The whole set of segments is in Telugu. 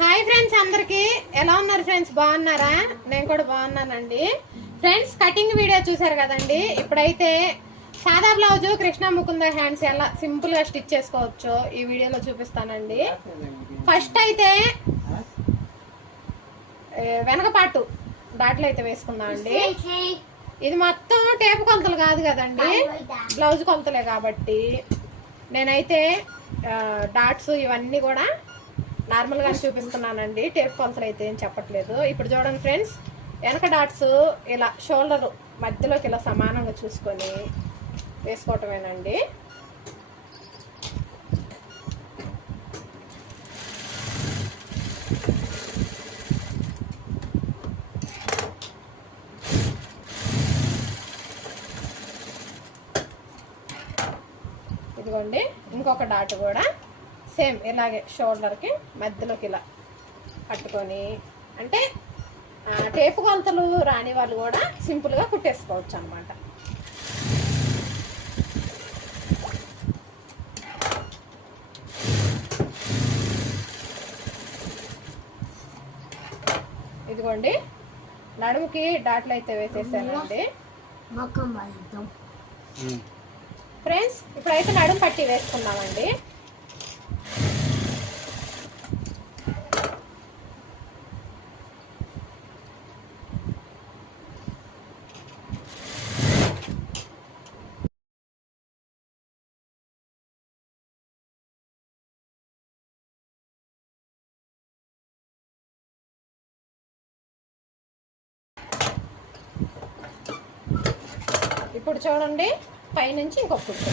హాయ్ ఫ్రెండ్స్ అందరికి. ఎలా ఉన్నారు ఫ్రెండ్స్ బాగున్నారా? నేను కూడా బాగున్నానండి. ఫ్రెండ్స్ కటింగ్ వీడియో చూసారు కదండి? ఇప్పుడైతే సాదా బ్లౌజ్ కృష్ణ ముకుంద హ్యాండ్స్ ఎలా సింపుల్గా స్టిచ్ చేసుకోవచ్చో ఈ వీడియోలో చూపిస్తానండి. ఫస్ట్ అయితే వెనకపాటు వెనక అయితే వేసుకుందామండి ఇది మొత్తం టేపు కొలతలు కాదు కదండి? బ్లౌజ్ కొలతలే కాబట్టి నేనైతే డాట్స్ ఇవన్నీ కూడా నార్మల్గా చూపిస్తున్నానండి. టేప్ కొలతలు అయితే ఏం చెప్పట్లేదు. ఇప్పుడు చూడండి ఫ్రెండ్స్ వెనక డాట్స్ ఇలా షోల్డర్ మధ్యలోకి ఇలా సమానంగా చూసుకొని వేసుకోవటమేనండి. ఇదిగోండి ఇంకొక డాట్ కూడా. సేమ్ ఇలాగే షోల్డర్కి మధ్యలోకి ఇలా కట్టుకొని అంటే టేపు కొలతలు రాని వాళ్ళు కూడా సింపుల్గా కుట్టేసుకోవచ్చు అనమాట ఇదిగోండి నడుముకి డాట్లు అయితే వేసేసానండి. ఫ్రెండ్స్ ఇప్పుడైతే నడుము పట్టి వేసుకుందామండి ఇప్పుడు చూడండి పైనుంచి ఇంకొక కుట్టు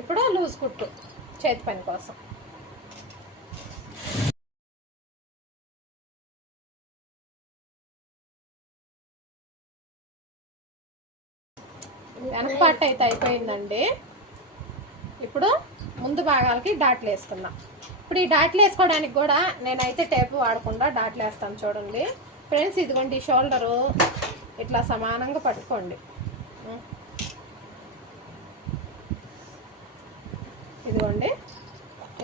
ఇప్పుడు లూజ్ కుట్టు చేతి పని కోసం. వెనక పార్ట్ అయితే అయిపోయిందండి. ఇప్పుడు ముందు భాగాలకి డాట్లు వేసుకుందాం. ఇప్పుడు ఈ డాట్లు వేసుకోవడానికి కూడా నేనైతే టేపు వాడకుండా డాట్లు వేస్తాను చూడండి. ఫ్రెండ్స్ ఇదిగోండి ఈ షోల్డరు ఇట్లా సమానంగా పట్టుకోండి. ఇదిగోండి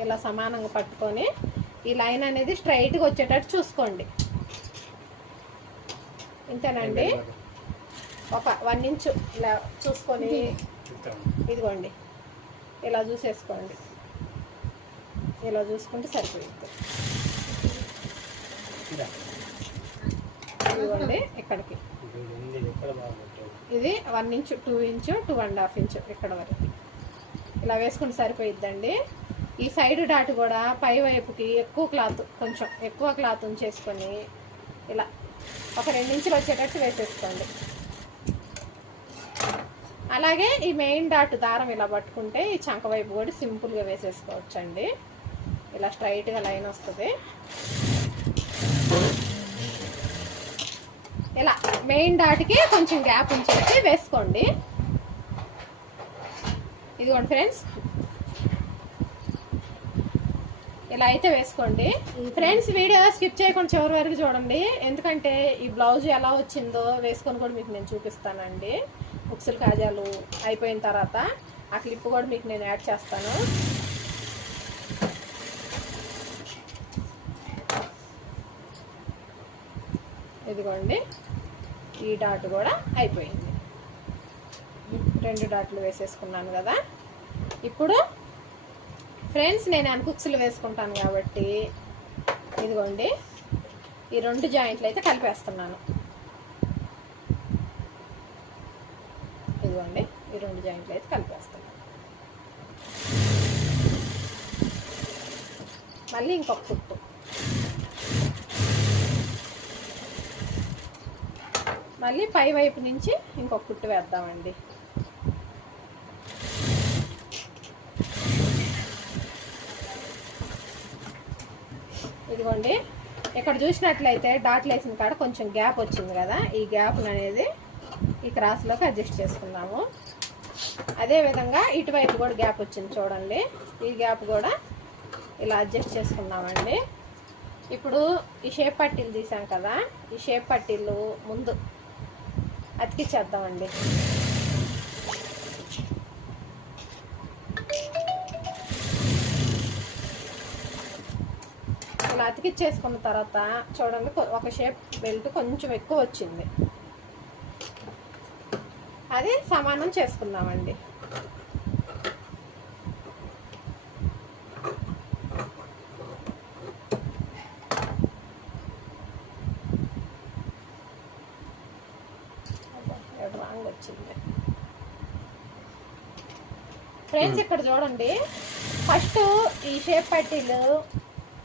ఇలా సమానంగా పట్టుకొని ఈ లైన్ అనేది స్ట్రైట్గా వచ్చేటట్టు చూసుకోండి. ఇంతేనండి? ఒక వన్ ఇంచు ఇలా చూసుకొని ఇదిగోండి. ఇలా చూసేసుకోండి. ఇలా చూసుకుంటే సరిపోయింది. ఇదిగోండి ఇక్కడికి. ఇది one inch two inch two and half inch ఇక్కడ వరకు. ఇలా వేసుకుంటే సరిపోయిద్దండి. ఈ సైడ్ డాట్ కూడా పై వైపుకి ఎక్కువ క్లాత్ కొంచెం ఎక్కువ క్లాత్ ఉంచేసుకొని ఇలా ఒక రెండు ఇంచులు వచ్చేటట్టు వేసేసుకోండి. అలాగే ఈ మెయిన్ డాట్ దారం ఇలా పట్టుకుంటే ఈ చంక వైపు కూడా సింపుల్గా వేసేసుకోవచ్చు అండి ఇలా స్ట్రైట్గా లైన్ వస్తుంది. ఇలా మెయిన్ డాట్కి కొంచెం గ్యాప్ ఉంచేసి వేసుకోండి. ఇదిగోండి ఫ్రెండ్స్ ఇలా అయితే వేసుకోండి. ఫ్రెండ్స్ వీడియో స్కిప్ చేయకుండా చివరి వరకు చూడండి. ఎందుకంటే ఈ బ్లౌజ్ ఎలా వచ్చిందో వేసుకొని కూడా మీకు నేను చూపిస్తానండి. బుక్సులు కాజాలు అయిపోయిన తర్వాత ఆ క్లిప్ కూడా మీకు నేను యాడ్ చేస్తాను. ఇదిగోండి. ఈ డాట్ కూడా అయిపోయింది. రెండు డాట్లు వేసేసుకున్నాను కదా. ఇప్పుడు ఫ్రెండ్స్ నేను అనుకుక్సులు వేసుకుంటాను కాబట్టి ఇదిగోండి. ఈ రెండు జాయింట్లు అయితే కలిపేస్తున్నాను ఇదిగోండి ఈ రెండు జాయింట్లు అయితే కలిపేస్తున్నాను మళ్ళీ ఇంకొక కుట్టు. మళ్ళీ పై వైపు నుంచి ఇంకొక కుట్టు వేద్దామండి. ఇదిగోండి ఇక్కడ చూసినట్లయితే డాట్లు వేసిన కాడ కొంచెం గ్యాప్ వచ్చింది కదా ఈ గ్యాప్ అనేది ఈ క్రాస్లోకి అడ్జస్ట్ చేసుకున్నాము అదేవిధంగా ఇటువైపు కూడా గ్యాప్ వచ్చింది చూడండి. ఈ గ్యాప్ కూడా ఇలా అడ్జస్ట్ చేసుకున్నామండి. ఇప్పుడు ఈ షేప్ పట్టీలు తీసాం కదా ఈ షేప్ పట్టీలు ముందు అతికిచ్చేద్దామండి. ఇలా అతికిచ్చేసుకున్న తర్వాత చూడండి ఒక షేప్ బెల్ట్ కొంచెం ఎక్కువ వచ్చింది. అది సమానం చేసుకుందామండి. ఫ్రెండ్స్ ఇక్కడ చూడండి. ఫస్ట్ ఈ షేప్ పట్టీలు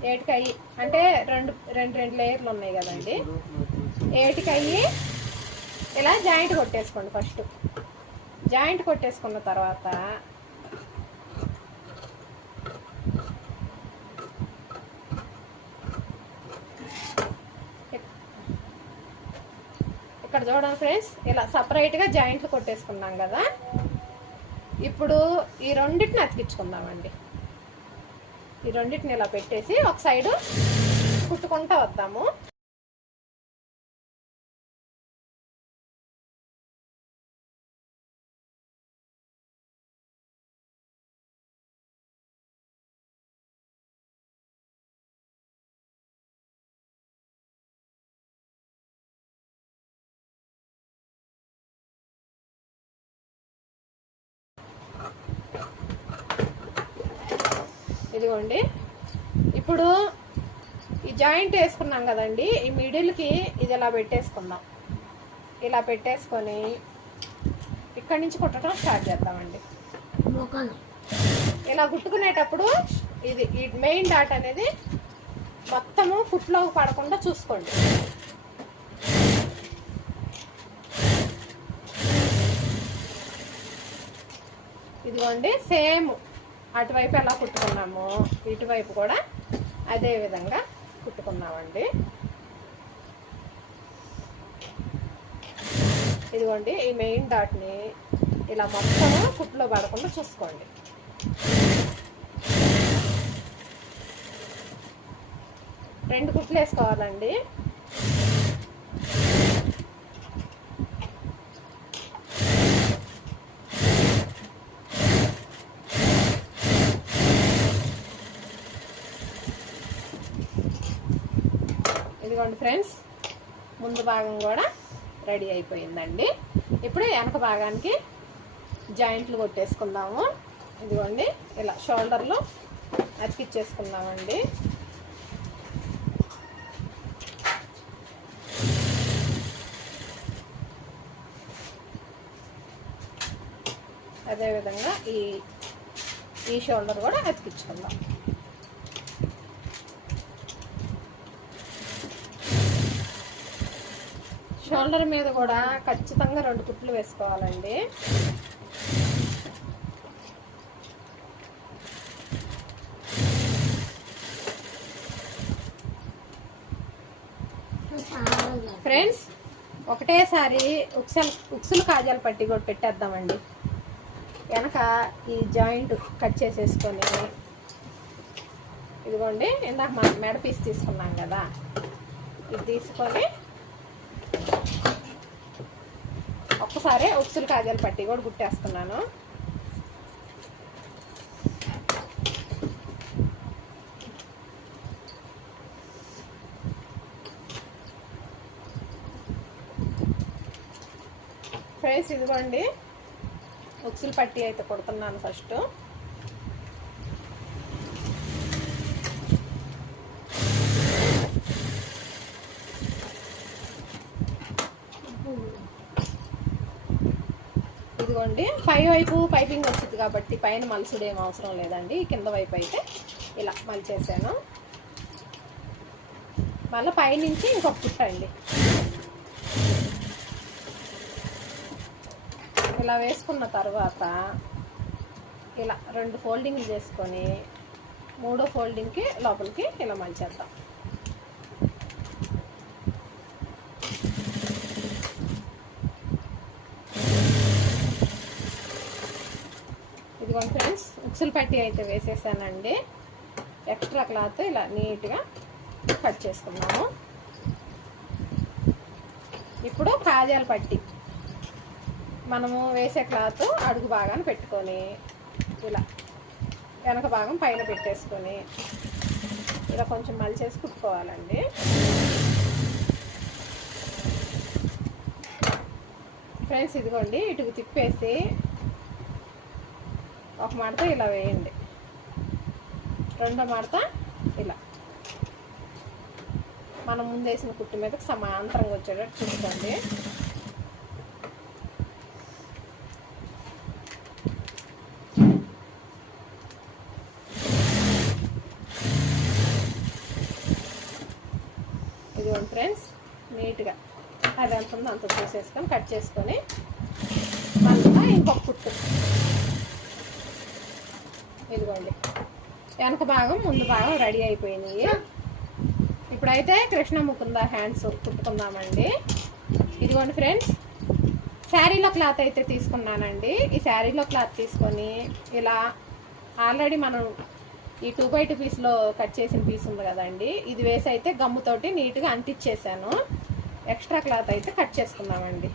ఏటికయ్యి అంటే రెండు రెండు రెండు లేయర్లు ఉన్నాయి కదండి. ఏటికయ్యి ఇలా జాయింట్ కొట్టేసుకోండి ఫస్ట్. జాయింట్ కొట్టేసుకున్న తర్వాత ఇక్కడ చూడండి ఫ్రెండ్స్ ఇలా సపరేట్గా జాయింట్లు కొట్టేసుకున్నాం కదా. ఇప్పుడు ఈ రెండింటిని అతికించుకుందామండి. ఈ రెండింటిని ఇలా పెట్టేసి ఒక సైడు కుట్టుకుంటా వద్దాము. ఇదిగోండి. ఇప్పుడు ఈ జాయింట్ వేసుకున్నాం కదండి ఈ మిడిల్కి ఇది ఇలా పెట్టేసుకుందాం? ఇలా పెట్టేసుకొని ఇక్కడి నుంచి కుట్టడం స్టార్ట్ చేద్దామండి. ఇలా కుట్టుకునేటప్పుడు ఇది ఈ మెయిన్ డాట్ అనేది మొత్తము కుట్లోకి పడకుండా చూసుకోండి. ఇదిగోండి సేమ్ అటువైపు ఎలా కుట్టుకున్నాము ఇటువైపు కూడా అదే విధంగా కుట్టుకున్నామండి. ఇదిగోండి ఈ మెయిన్ డాట్ని ఇలా మొత్తం కుట్లో పడకుండా చూసుకోండి. రెండు కుట్లు వేసుకోవాలండి. ఇదిగోండి ఫ్రెండ్స్ ముందు భాగం కూడా రెడీ అయిపోయిందండి. ఇప్పుడు వెనక భాగానికి జాయింట్లు కొట్టేసుకుందాము. ఇదిగోండి ఇలా షోల్డర్లో అతికిచ్చేసుకుందామండి. అదేవిధంగా ఈ ఈ షోల్డర్ కూడా అతికించుకుందాం షోల్డర్ మీద కూడా ఖచ్చితంగా రెండు కుట్లు వేసుకోవాలండి. ఫ్రెండ్స్ ఒకటేసారి ఉక్సల్ ఉక్సులు కాజాలు పట్టి కూడా పెట్టేద్దామండి. వెనక ఈ జాయింట్ కట్ చేసేసుకొని ఇదిగోండి ఇందాక మనం మెడ పీస్ తీసుకున్నాం కదా ఇది తీసుకొని ఒక్కసారే ఉక్సులు కాజాలు పట్టి కూడా కుట్టేస్తున్నాను ఫ్రెండ్స్ ఇదిగోండి ఉక్సులు పట్టి అయితే కుడుతున్నాను ఫస్ట్ ఇదిగోండి పై వైపు పైపింగ్ వచ్చింది కాబట్టి పైన మలుసుడు ఏం అవసరం లేదండి. కింద వైపు అయితే ఇలా మలిచేసాను. మళ్ళీ పైనుంచి ఇంకొక పుట్టండి ఇలా వేసుకున్న తర్వాత ఇలా రెండు ఫోల్డింగ్లు చేసుకొని మూడో ఫోల్డింగ్కి లోపలికి ఇలా మలిచేద్దాం ఇదిగోండి ఫ్రెండ్స్ పట్టి అయితే వేసేసానండి. ఎక్స్ట్రా క్లాత్ ఇలా నీట్గా కట్ చేసుకున్నాము. ఇప్పుడు కాజాల పట్టి మనము వేసే క్లాత్ అడుగు భాగాన్ని పెట్టుకొని ఇలా వెనక భాగం పైన పెట్టేసుకొని ఇలా కొంచెం మలిచేసి కుట్టుకోవాలండి. ఫ్రెండ్స్ ఇదిగోండి ఇటుకు తిప్పేసి ఒక మడత ఇలా వేయండి. రెండో మడత ఇలా. మనం ముందేసిన కుట్టు మీదకి సమాంతరంగా వచ్చేటట్టు చూసుకోండి. ఇదిగోండి ఫ్రెండ్స్ నీట్గా. అది ఎంత ఉందో అంత చూసేసుకొని కట్ చేసుకొని మళ్ళీ ఇంకొక కుట్టు ఇదిగోండి వెనక భాగం ముందు భాగం రెడీ అయిపోయినాయి. ఇప్పుడైతే కృష్ణ ముకుంద హ్యాండ్స్ కుట్టుకుందామండి. ఇదిగోండి ఫ్రెండ్స్ శారీలో క్లాత్ అయితే తీసుకున్నానండి. ఈ శారీలో క్లాత్ తీసుకొని ఇలా ఆల్రెడీ మనం ఈ టూ బై టూ పీస్లో కట్ చేసిన పీస్ ఉంది కదండి ఇది వేసి అయితే గమ్ముతోటి నీట్గా అంటిచ్చేసాను. ఎక్స్ట్రా క్లాత్ అయితే కట్ చేసుకున్నామండి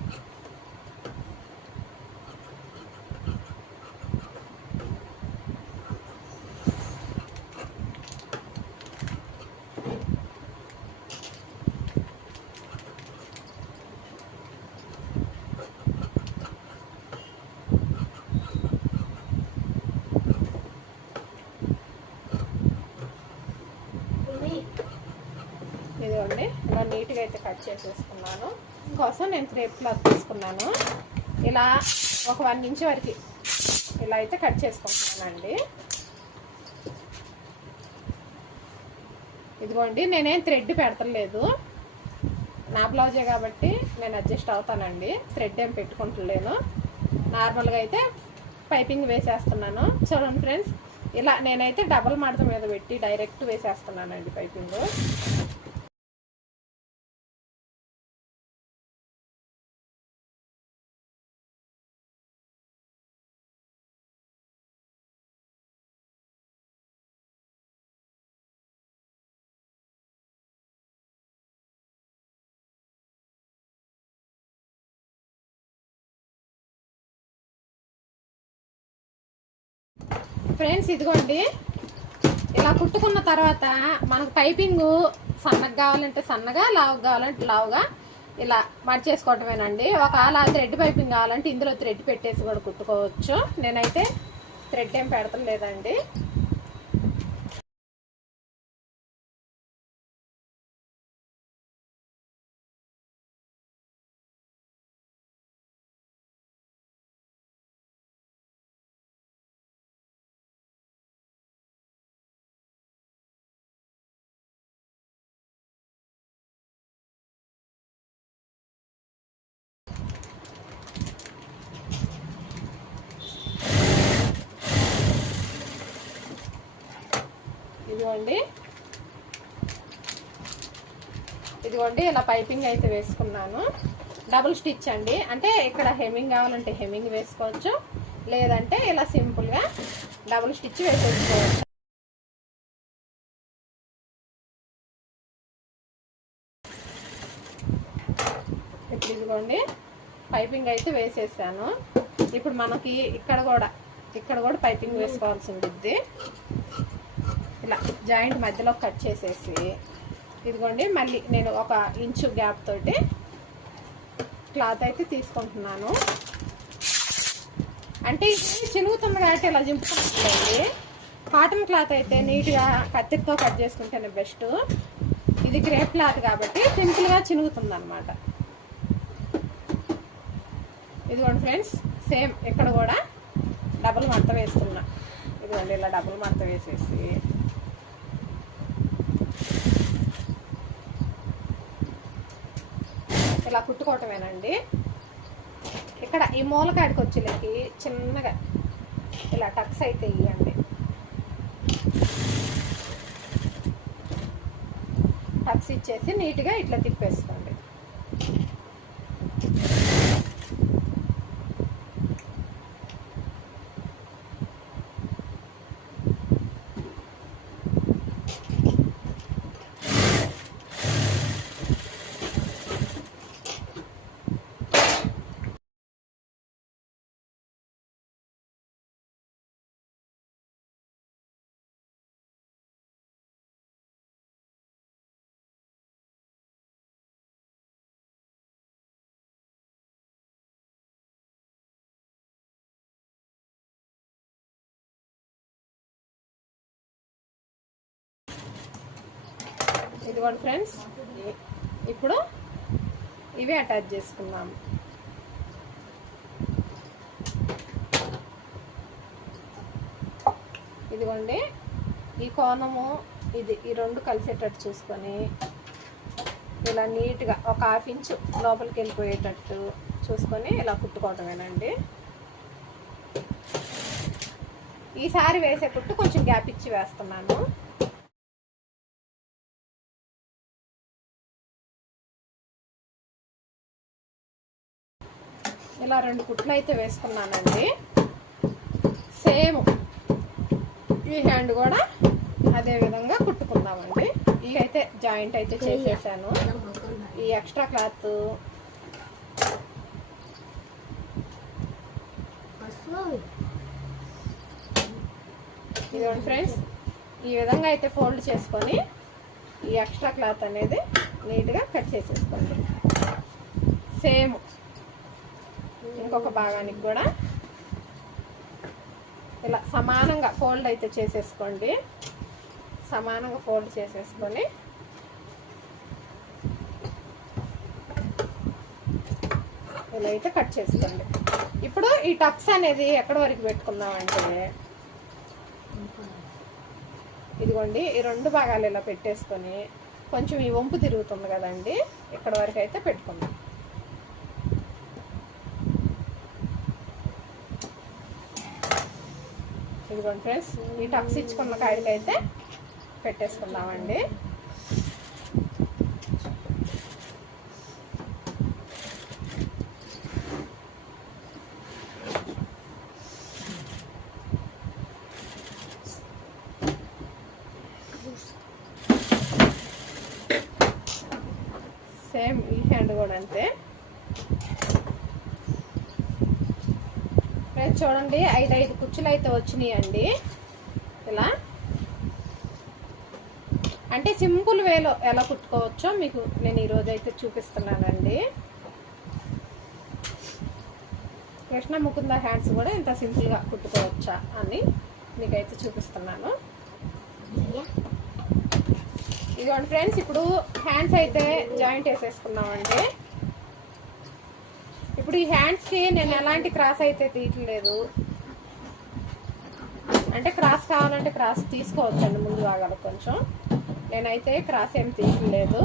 ఇదిగోండి ఇలా నీట్గా అయితే కట్ చేసేసుకున్నాను. కోసం నేను క్రేప్ క్లాత్ తీసుకున్నాను. ఇలా ఒక వన్ ఇంచ్ వరకు ఇలా అయితే కట్ చేసుకుంటున్నానండి. ఇదిగోండి నేనేం థ్రెడ్ పెడతలేదు. నా బ్లౌజే కాబట్టి నేను అడ్జస్ట్ అవుతానండి. థ్రెడ్ ఏం పెట్టుకుంటలేను. నార్మల్గా అయితే పైపింగ్ వేసేస్తున్నాను. చూడండి ఫ్రెండ్స్ ఇలా నేనైతే డబల్ మడత మీద పెట్టి డైరెక్ట్ వేసేస్తున్నానండి పైపింగ్. ఫ్రెండ్స్ ఇదిగోండి. ఇలా కుట్టుకున్న తర్వాత మనకు పైపింగ్ సన్నగా కావాలంటే సన్నగా లావు కావాలంటే లావుగా ఇలా మడిచేసుకోవటమేనండి ఒకవేళ థ్రెడ్ పైపింగ్ కావాలంటే ఇందులో థ్రెడ్ పెట్టేసి కూడా కుట్టుకోవచ్చు. నేనైతే థ్రెడ్ ఏం పెడతలేదండి. ఇదిగోండి. ఇదిగోండి ఇలా పైపింగ్ అయితే వేసుకున్నాను. డబుల్ స్టిచ్ అండి. అంటే ఇక్కడ హెమ్మింగ్ కావాలంటే హెమ్మింగ్ వేసుకోవచ్చు. లేదంటే ఇలా సింపుల్గా డబుల్ స్టిచ్ వేసేసుకోవచ్చు. ఇప్పుడు ఇదిగోండి పైపింగ్ అయితే వేసేసాను. ఇప్పుడు మనకి ఇక్కడ కూడా ఇక్కడ కూడా పైపింగ్ వేసుకోవాల్సి ఉంటుంది ఇలా జాయింట్ మధ్యలో కట్ చేసేసి ఇదిగోండి మళ్ళీ నేను ఒక ఇంచు గ్యాప్ తోటి క్లాత్ అయితే తీసుకుంటున్నాను. అంటే ఇది చినుగుతుంది కాబట్టి ఇలా చింపుకుంటుందండి కాటన్ క్లాత్ అయితే నీట్గా కత్తితో కట్ చేసుకుంటేనే బెస్ట్. ఇది క్రేప్ క్లాత్ కాబట్టి సింపుల్గా చినుగుతుంది అనమాట ఇదిగోండి ఫ్రెండ్స్ సేమ్ ఇక్కడ కూడా డబుల్ మడత వేస్తున్నా. ఇదిగోండి ఇలా డబుల్ మడత వేసేసి ఇలా కుట్టుకోవటమేనండి. ఇక్కడ ఈ మూలకాడికి వచ్చేలకి చిన్నగా ఇలా టక్స్ అయితే ఇవ్వండి టక్స్ ఇచ్చేసి నీట్గా ఇట్లా తిప్పేసుకోండి. ఇదిగోండి ఫ్రెండ్స్. ఇప్పుడు ఇవి అటాచ్ చేసుకున్నాము ఇదిగోండి ఈ కోణము ఇది ఈ రెండు కలిసేటట్టు చూసుకొని ఇలా నీట్గా ఒక హాఫ్ ఇంచు లోపలికి వెళ్ళిపోయేటట్టు చూసుకొని ఇలా కుట్టుకోవటమేనండి. ఈసారి వేసే కుట్టు కొంచెం గ్యాప్ ఇచ్చి వేస్తున్నాను. ఇలా రెండు కుట్లు అయితే వేసుకున్నానండి. సేమ్ ఈ హ్యాండ్ కూడా అదే విధంగా కుట్టుకుందామండి. ఇవి అయితే జాయింట్ అయితే చేసేసాను. ఈ ఎక్స్ట్రా క్లాత్ ఇదిగోండి ఫ్రెండ్స్ ఈ విధంగా అయితే ఫోల్డ్ చేసుకొని ఈ ఎక్స్ట్రా క్లాత్ అనేది నీట్గా కట్ చేసేసుకోండి. సేమ్ ఇంకొక భాగానికి కూడా ఇలా సమానంగా ఫోల్డ్ అయితే చేసేసుకోండి. సమానంగా ఫోల్డ్ చేసేసుకొని ఇలా అయితే కట్ చేసుకోండి. ఇప్పుడు ఈ టక్స్ అనేది ఎక్కడి వరకు పెట్టుకుందామంటే ఇదిగోండి ఈ రెండు భాగాలు ఇలా పెట్టేసుకొని కొంచెం ఈ వంపు తిరుగుతుంది కదండి ఇక్కడ వరకు అయితే పెట్టుకుందాం. ఇదిగోండి ఫ్రెండ్స్ ఈ టక్స్ ఇచ్చుకున్న కాడికి అయితే పెట్టేసుకుందామండి సేమ్ ఈ హ్యాండ్ కూడా అంతే ఫ్రెండ్స్ చూడండి ఐదు ఐదు కుచ్చులు అయితే వచ్చినాయండి. ఇలా. అంటే సింపుల్ వేలో ఎలా కుట్టుకోవచ్చో మీకు నేను ఈరోజు అయితే చూపిస్తున్నానండి. కృష్ణ ముకుంద హ్యాండ్స్ కూడా ఇంత సింపుల్గా కుట్టుకోవచ్చా అని మీకైతే చూపిస్తున్నాను. ఇదిగోండి ఫ్రెండ్స్ ఇప్పుడు హ్యాండ్స్ అయితే జాయింట్ వేసేసుకున్నామండి. ఇప్పుడు ఈ హ్యాండ్స్కి నేను ఎలాంటి క్రాస్ అయితే తీయట్లేదు. అంటే క్రాస్ కావాలంటే క్రాస్ తీసుకోవచ్చండి ముందు భాగాలు కొంచెం. నేనైతే క్రాస్ ఏం తీయట్లేదు.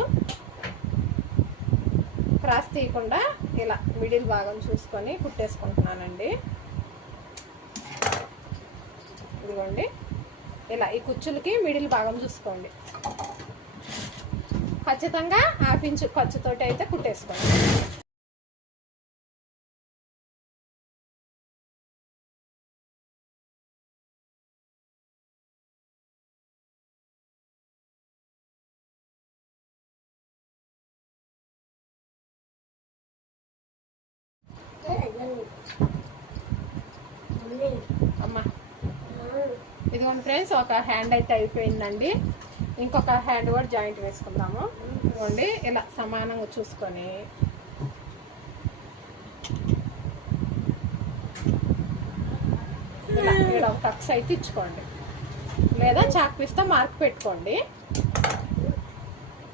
క్రాస్ తీయకుండా ఇలా మిడిల్ భాగం చూసుకొని కుట్టేసుకుంటున్నానండి. ఇదిగోండి. ఇలా ఈ కుచ్చులకి మిడిల్ భాగం చూసుకోండి. ఖచ్చితంగా హాఫ్ ఇంచు ఖర్చుతోటి అయితే కుట్టేసుకోండి. అమ్మా. ఇదిగోండి ఫ్రెండ్స్ ఒక హ్యాండ్ అయితే అయిపోయిందండి. ఇంకొక హ్యాండ్ కూడా జాయింట్ వేసుకుందాము. ఇదిగోండి ఇలా సమానంగా చూసుకొని. ఇలా ఒక టక్స్ అయితే ఇచ్చుకోండి. లేదా చాక్ పీస్తో మార్క్ పెట్టుకోండి.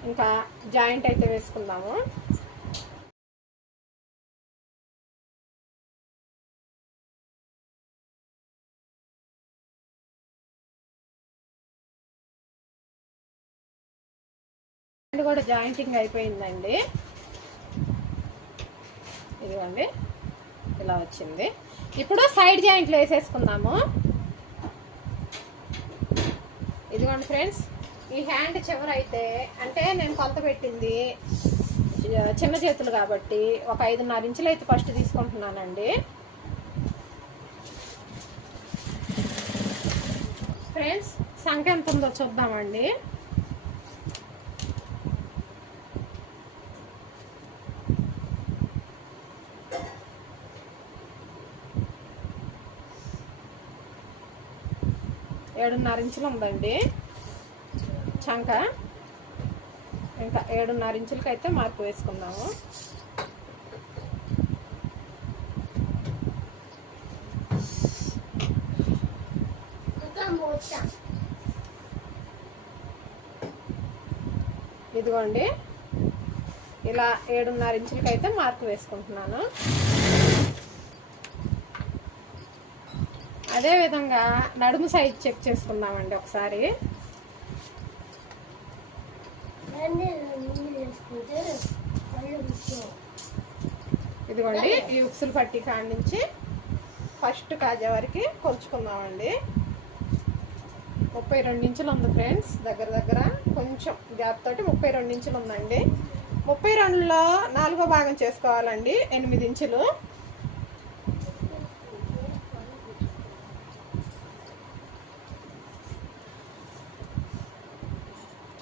ఇంకా జాయింట్ అయితే వేసుకుందాము. ఇది కూడా జాయింటింగ్ అయిపోయిందండి. ఇదిగోండి. ఇలా వచ్చింది. ఇప్పుడు సైడ్ జాయింట్లు వేసేసుకుందాము. ఇదిగోండి ఫ్రెండ్స్ ఈ హ్యాండ్ చివర అయితే అంటే నేను కొలత పెట్టింది చిన్న చేతులు కాబట్టి ఒక ఐదున్నర ఇంచులు అయితే ఫస్ట్ తీసుకుంటున్నానండి. ఫ్రెండ్స్ సంఖ్య ఎంత ఉందో చూద్దామండి. ఏడున్నర ఇంచులు ఉందండి. చంక. ఇంకా ఏడున్నర ఇంచులకి అయితే మార్పు వేసుకుందాము. ఇదిగోండి. ఇలా ఏడున్నర ఇంచులకి అయితే మార్పు వేసుకుంటున్నాను. అదే విధంగా నడుము సైజ్ చెక్ చేసుకుందామండి ఒకసారి. ఇదిగోండి ఈ ఉక్సులు పట్టి కాడి నుంచి ఫస్ట్ కాజా వరకు కొలుచుకుందామండి. ముప్పై రెండు ఇంచులు ఉంది ఫ్రెండ్స్ దగ్గర దగ్గర కొంచెం గ్యాప్ తోటి ముప్పై రెండు ఇంచులు ఉందండి. ముప్పై రెండులో నాలుగో భాగం చేసుకోవాలండి ఎనిమిది ఇంచులు.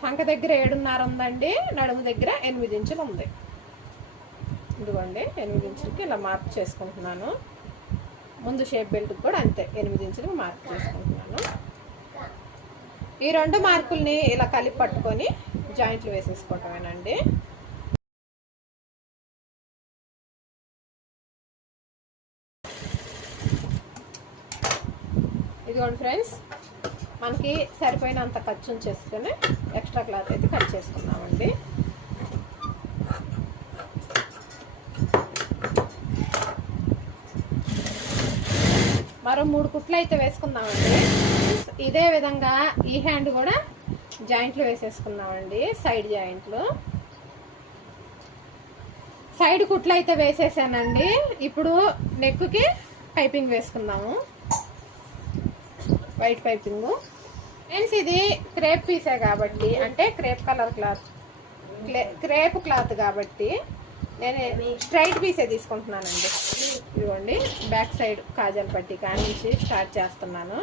చంక దగ్గర ఏడున్నర ఉందండి నడుము దగ్గర ఎనిమిది ఇంచులు ఉంది. ఇదిగోండి ఎనిమిది ఇంచులకి ఇలా మార్క్ చేసుకుంటున్నాను. ముందు షేప్ బెల్ట్కి కూడా అంతే ఎనిమిది ఇంచులకు మార్క్ చేసుకుంటున్నాను. ఈ రెండు మార్కుల్ని ఇలా కలిపి పట్టుకొని జాయింట్లు వేసేసుకోవటమేనండి. ఇదిగోండి ఫ్రెండ్స్ మనకి సరిపోయినంత ఖర్చు చేసుకొని ఎక్స్ట్రా క్లాత్ అయితే కట్ చేసుకున్నామండి మరో మూడు కుట్లు అయితే వేసుకుందామండి. ఇదే విధంగా ఈ హ్యాండ్ కూడా జాయింట్లు వేసేసుకున్నామండి సైడ్ జాయింట్లు. సైడ్ కుట్లు అయితే వేసేసానండి. ఇప్పుడు నెక్కి పైపింగ్ వేసుకుందాము. White piping. ఫ్రెండ్స్ ఇది క్రేప్ పీసే కాబట్టి అంటే crepe colour cloth. Crepe cloth కాబట్టి నేను స్ట్రైట్ పీసే తీసుకుంటున్నానండి. ఇదిగోండి బ్యాక్ సైడ్ కాజల్ పట్టి కానించి స్టార్ట్ చేస్తున్నాను.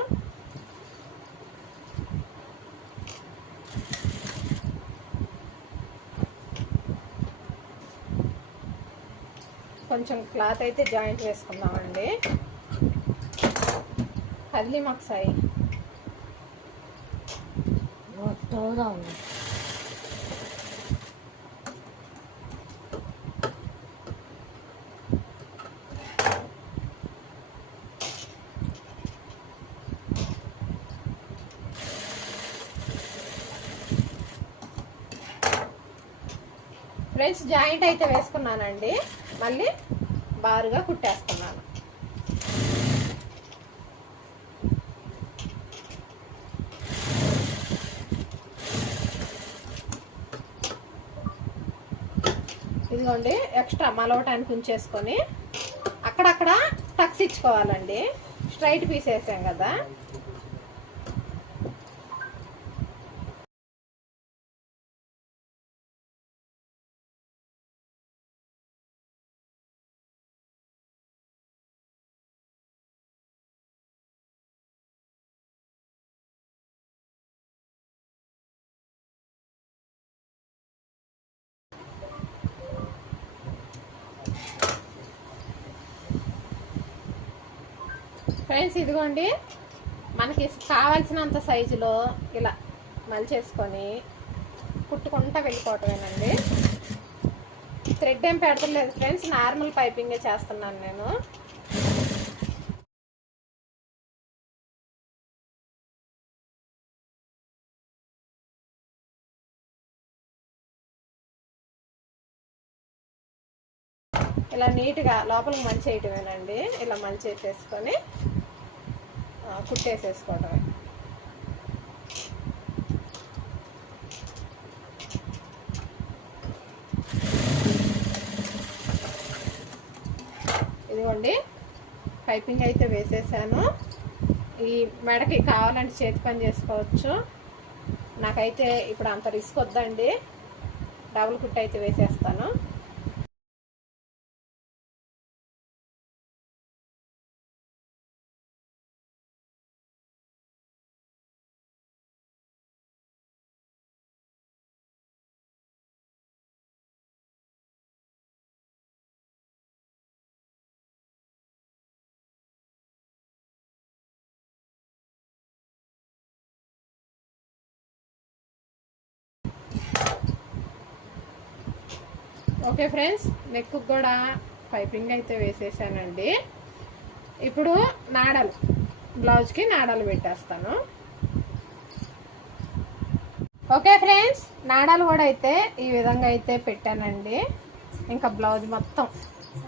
కొంచెం క్లాత్ అయితే జాయింట్ వేసుకుందామండి. కదిలి మాకు సాయి ఉంది ఫ్రెండ్స్ జాయింట్ అయితే వేసుకున్నానండి. మళ్ళీ బారుగా కుట్టేస్తున్నాను. ఇదిగోండి ఎక్స్ట్రా మలవటానికి ఉంచేసుకొని అక్కడక్కడ టక్స్ ఇచ్చుకోవాలండి. స్ట్రైట్ పీస్ వేసాం కదా. ఫ్రెండ్స్ ఇదిగోండి. మనకి కావాల్సినంత సైజులో ఇలా మలిచేసుకొని కుట్టుకుంటా వెళ్ళిపోవటమేనండి. థ్రెడ్ ఏం పెడతలేదు ఫ్రెండ్స్ నార్మల్ పైపింగే చేస్తున్నాను నేను. ఇలా నీట్గా లోపలికి మంచేయటమేనండి ఇలా మంచి వేసేసుకొని కుట్టేసేసుకోవటమే. ఇదిగోండి పైపింగ్ అయితే వేసేసాను. ఈ మెడకి కావాలంటే చేతి పని చేసుకోవచ్చు. నాకైతే ఇప్పుడు అంత రిస్క్ వద్దండి. డబుల్ కుట్ అయితే వేసేస్తాను. ఓకే ఫ్రెండ్స్ నెక్ కూడా పైపింగ్ అయితే వేసేసానండి. ఇప్పుడు నాడలు బ్లౌజ్కి నాడలు పెట్టేస్తాను. ఓకే ఫ్రెండ్స్ నాడాలు కూడా అయితే ఈ విధంగా అయితే పెట్టానండి. ఇంకా బ్లౌజ్ మొత్తం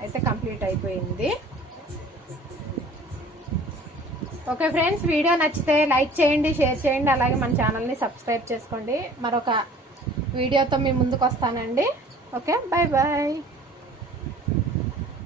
అయితే కంప్లీట్ అయిపోయింది. ఓకే ఫ్రెండ్స్ వీడియో నచ్చితే లైక్ చేయండి షేర్ చేయండి అలాగే మన ఛానల్ని సబ్స్క్రైబ్ చేసుకోండి. మరొక వీడియోతో మీ ముందుకు వస్తానండి. okay bye bye